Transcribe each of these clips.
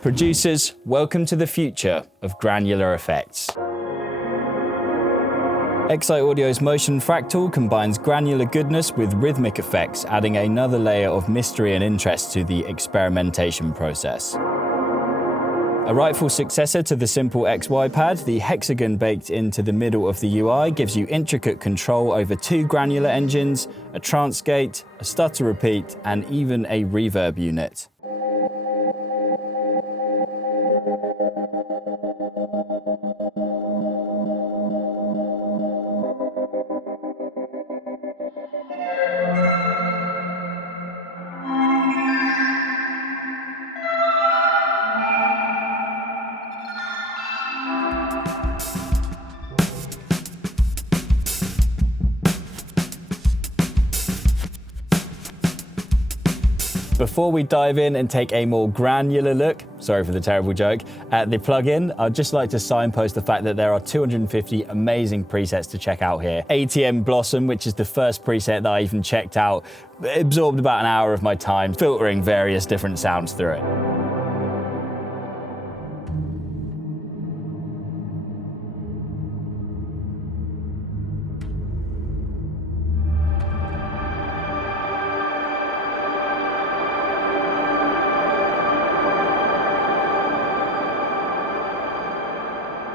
Producers, welcome to the future of granular effects. XI Audio's Motion Fractal combines granular goodness with rhythmic effects, adding another layer of mystery and interest to the experimentation process. A rightful successor to the simple XY pad, the Hexagon baked into the middle of the UI gives you intricate control over two granular engines, a Trance Gate, a Stutter Repeat, and even a Reverb unit. Before we dive in and take a more granular look, sorry for the terrible joke, at the plugin, I'd just like to signpost the fact that there are 250 amazing presets to check out here. ATM Blossom, which is the first preset that I even checked out, absorbed about an hour of my time filtering various different sounds through it.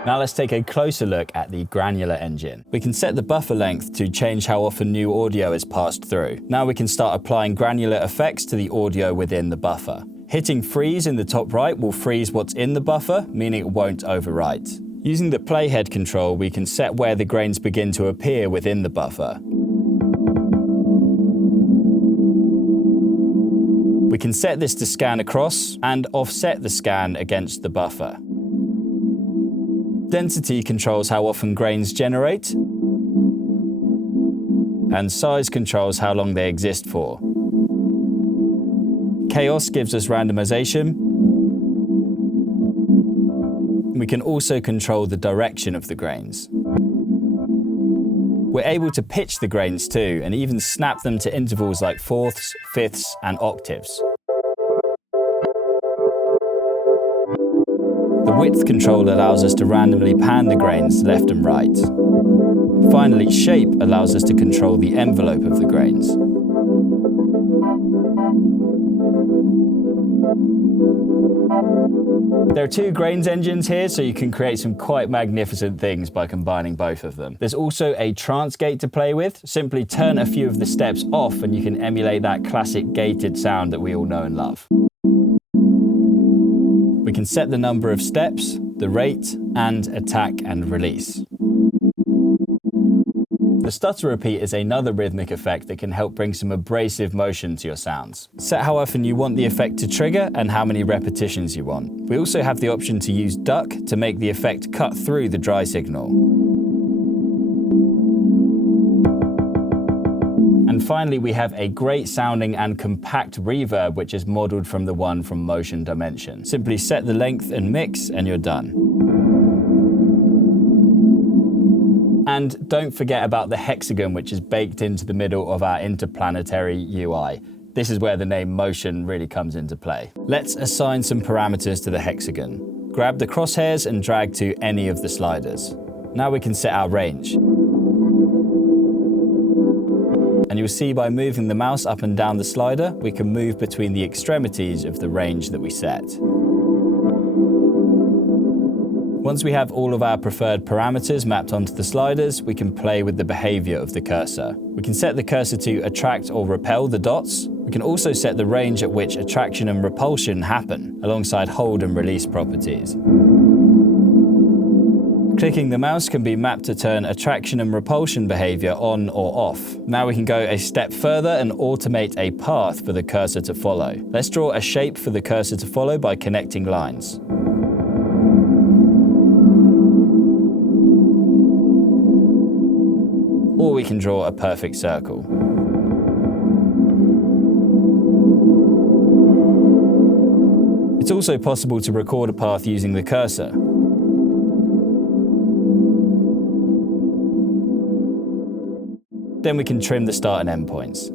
Now let's take a closer look at the Granular Engine. We can set the buffer length to change how often new audio is passed through. Now we can start applying granular effects to the audio within the buffer. Hitting freeze in the top right will freeze what's in the buffer, meaning it won't overwrite. Using the playhead control, we can set where the grains begin to appear within the buffer. We can set this to scan across and offset the scan against the buffer. Density controls how often grains generate, and size controls how long they exist for. Chaos gives us randomization. We can also control the direction of the grains. We're able to pitch the grains too, and even snap them to intervals like fourths, fifths, and octaves. The width control allows us to randomly pan the grains left and right. Finally, shape allows us to control the envelope of the grains. There are two grains engines here, so you can create some quite magnificent things by combining both of them. There's also a Trance Gate to play with. Simply turn a few of the steps off and you can emulate that classic gated sound that we all know and love. We can set the number of steps, the rate, and attack and release. The Stutter Repeat is another rhythmic effect that can help bring some abrasive motion to your sounds. Set how often you want the effect to trigger and how many repetitions you want. We also have the option to use duck to make the effect cut through the dry signal. And finally, we have a great sounding and compact reverb, which is modeled from the one from Motion Dimension. Simply set the length and mix, and you're done. And don't forget about the Hexagon, which is baked into the middle of our interplanetary UI. This is where the name Motion really comes into play. Let's assign some parameters to the Hexagon. Grab the crosshairs and drag to any of the sliders. Now we can set our range. And you'll see by moving the mouse up and down the slider, we can move between the extremities of the range that we set. Once we have all of our preferred parameters mapped onto the sliders, we can play with the behavior of the cursor. We can set the cursor to attract or repel the dots. We can also set the range at which attraction and repulsion happen, alongside hold and release properties. Clicking the mouse can be mapped to turn attraction and repulsion behavior on or off. Now we can go a step further and automate a path for the cursor to follow. Let's draw a shape for the cursor to follow by connecting lines. Or we can draw a perfect circle. It's also possible to record a path using the cursor. Then we can trim the start and end points.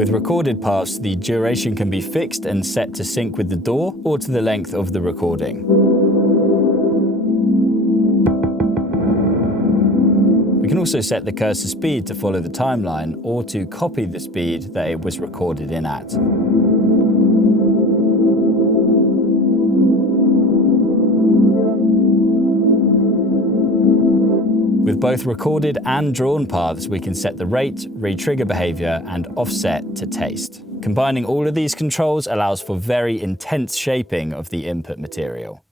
With recorded paths, the duration can be fixed and set to sync with the DAW or to the length of the recording. We can also set the cursor speed to follow the timeline or to copy the speed that it was recorded in at. With both recorded and drawn paths, we can set the rate, retrigger behavior, and offset to taste. Combining all of these controls allows for very intense shaping of the input material.